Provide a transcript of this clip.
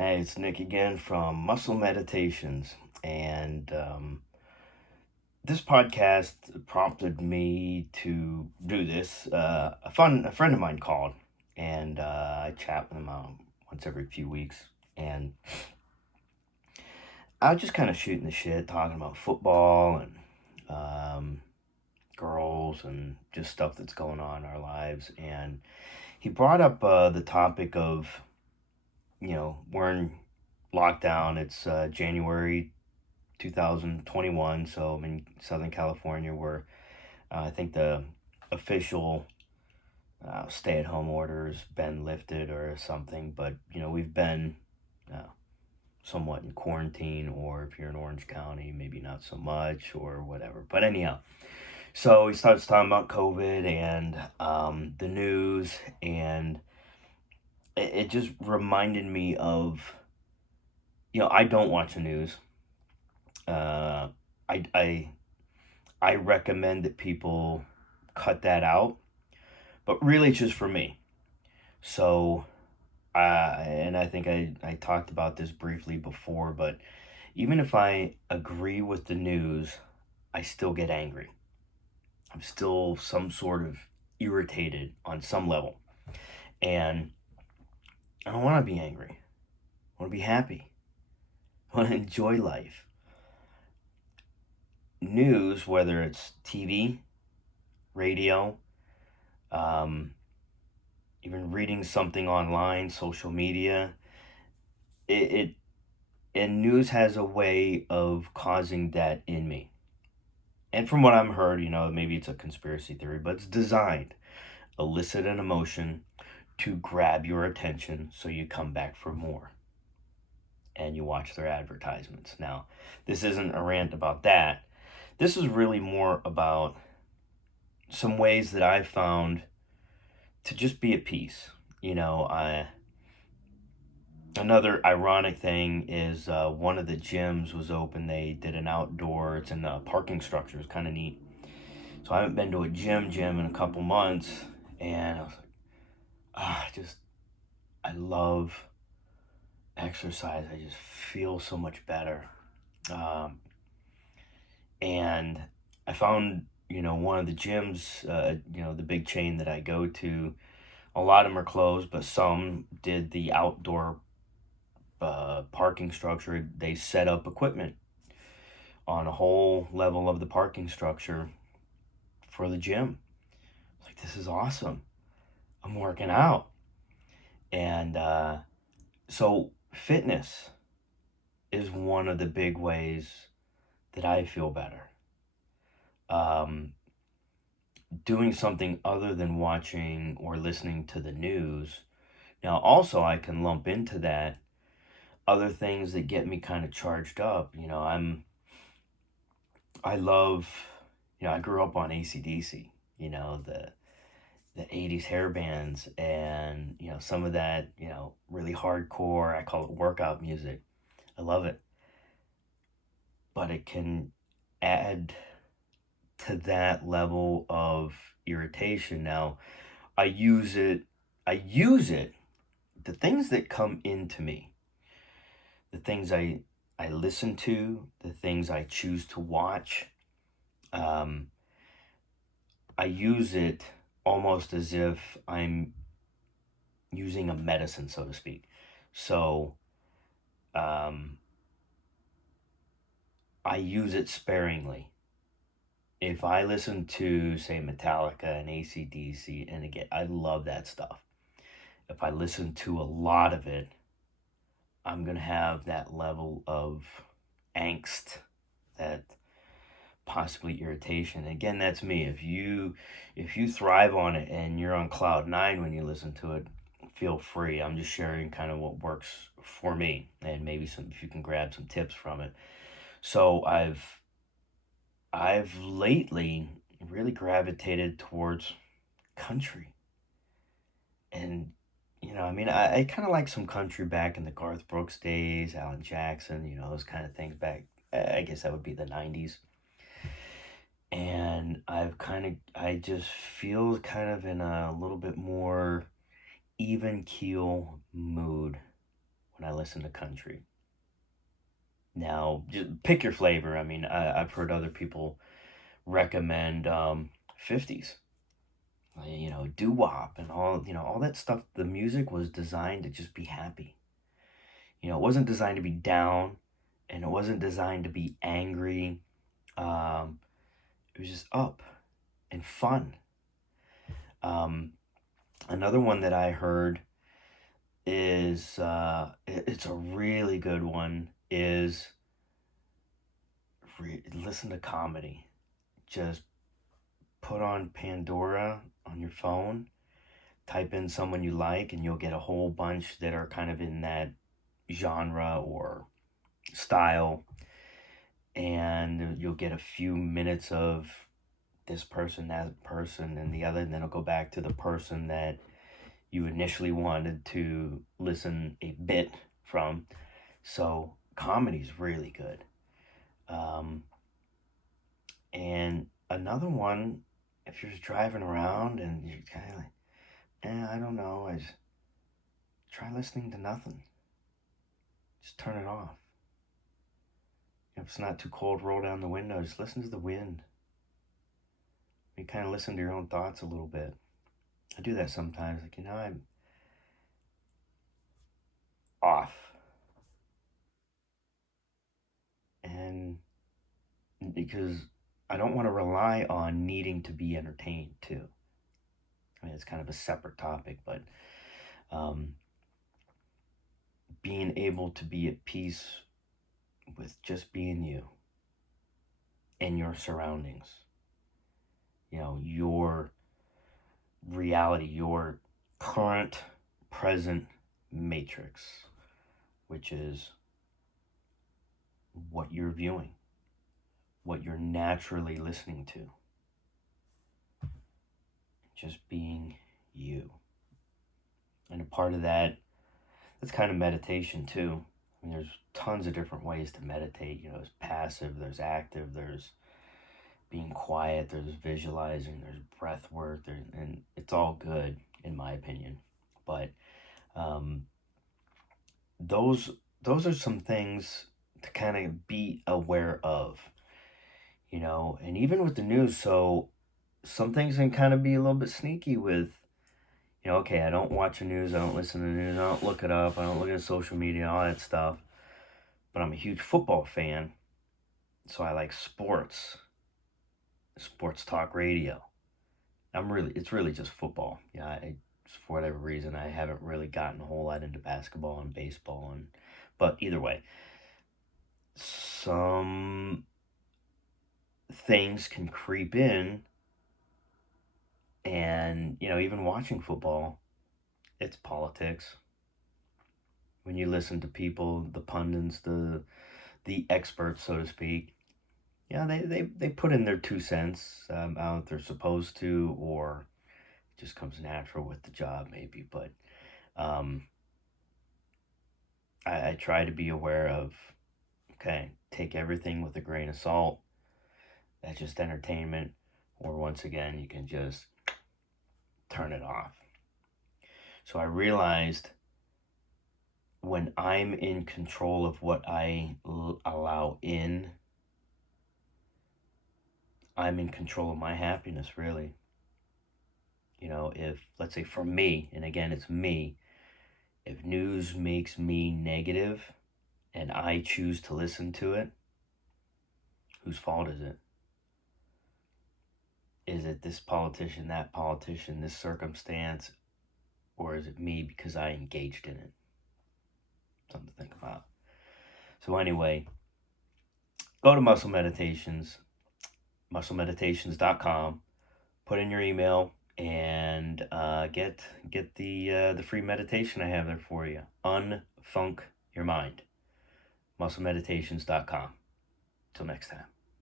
Hey, it's Nick again from Muscle Meditations. And this podcast prompted me to do this. A friend of mine called, and I chat with him once every few weeks. And I was just kind of shooting the shit, talking about football and um, girls and just stuff that's going on in our lives. And he brought up the topic of, we're in lockdown. It's January 2021. So I'm in Southern California, where I think the official stay-at-home order's been lifted or something. But we've been uh, somewhat in quarantine, or if you're in Orange County, maybe not so much, or whatever. But anyhow, so he starts talking about COVID and the news, and it just reminded me of, I don't watch the news. Uh, I, I I recommend that people cut that out, but really it's just for me. So, and I think I talked about this briefly before, but even if I agree with the news, I still get angry. I'm still some sort of irritated on some level. And I don't want to be angry. I want to be happy. I want to enjoy life. News, whether it's TV, radio, um, even reading something online, social media, it, it and news has a way of causing that in me. And from what I'm heard, maybe it's a conspiracy theory, but it's designed elicit an emotion to grab your attention so you come back for more and you watch their advertisements. Now, this isn't a rant about that. This is really more about some ways that I've found to just be at peace. I Another ironic thing is one of the gyms was open. They did an outdoor. It's in the parking structure. It's kind of neat. So I haven't been to a gym in a couple months, and I was like, I love exercise. I just feel so much better. Um, and I found one of the gyms, the big chain that I go to. A lot of them are closed, but some did the outdoor parking structure. They set up equipment on a whole level of the parking structure for the gym. Like, this is awesome. I'm working out. And so fitness is one of the big ways that I feel better. Um, Doing something other than watching or listening to the news. Now, also, I can lump into that other things that get me kind of charged up. I love, I grew up on AC/DC, the 80s hair bands, and some of that, really hardcore, I call it workout music. I love it. But it can add to that level of irritation. Now, I use it I use it the things that come into me, the things I listen to, the things I choose to watch. um I use it almost as if I'm using a medicine, so to speak. So, um, I use it sparingly. If I listen to, say, Metallica and AC/DC, and again, I love that stuff. If I listen to a lot of it, I'm going to have that level of angst, that possibly irritation. Again, that's me. If you thrive on it and you're on cloud nine when you listen to it, feel free. I'm just sharing kind of what works for me, and maybe some if you can grab some tips from it. So I've lately really gravitated towards country. And I kind of like some country back in the Garth Brooks days, Alan Jackson, those kind of things back. I guess that would be the 90s. And I just feel kind of in a little bit more even keel mood when I listen to country. Now, just pick your flavor. I mean, I've heard other people recommend 50s, doo wop and all that stuff. The music was designed to just be happy. It wasn't designed to be down, and it wasn't designed to be angry. Um, it was just up and fun. Um, Another one that I heard is it's a really good one. Is listen to comedy. Just put on Pandora on your phone, type in someone you like, and you'll get a whole bunch that are kind of in that genre or style. And you'll get a few minutes of this person, that person, and the other, and then it'll go back to the person that you initially wanted to listen a bit from. So comedy's really good. Um, and another one, if you're just driving around and you're kind of like, I don't know, I just try listening to nothing. Just turn it off. If it's not too cold, roll down the window. Just listen to the wind. You kind of listen to your own thoughts a little bit. I do that sometimes. Like, I'm off. And because I don't want to rely on needing to be entertained too. I mean, it's kind of a separate topic, but um, being able to be at peace with just being you and your surroundings, your reality, your current, present matrix, which is what you're viewing, what you're naturally listening to, just being you. And a part of that's kind of meditation too. I mean, there's tons of different ways to meditate. There's passive, there's active, there's being quiet, there's visualizing, there's breath work, and it's all good in my opinion. But um, those are some things to kind of be aware of, and even with the news. So some things can kind of be a little bit sneaky with, okay, I don't watch the news, I don't listen to the news, I don't look it up, I don't look at social media, all that stuff. But I'm a huge football fan, so I like sports talk radio. It's really just football. Yeah, for whatever reason, I haven't really gotten a whole lot into basketball and baseball, but either way, some things can creep in, and even watching football, it's politics. When you listen to people, the pundits, the experts, so to speak, they put in their 2 cents. I don't know if they're supposed to, or it just comes natural with the job, maybe. But um, I try to be aware of, okay, take everything with a grain of salt. That's just entertainment. Or once again, you can just turn it off. So I realized when I'm in control of what I allow in, I'm in control of my happiness, really. If, let's say for me, and again, it's me, if news makes me negative and I choose to listen to it, whose fault is it? Is it this politician, that politician, this circumstance, or is it me because I engaged in it? Something to think about. So anyway, go to Muscle Meditations, musclemeditations.com, put in your email, and get the free meditation I have there for you. Unfunk your mind. musclemeditations.com. Till next time.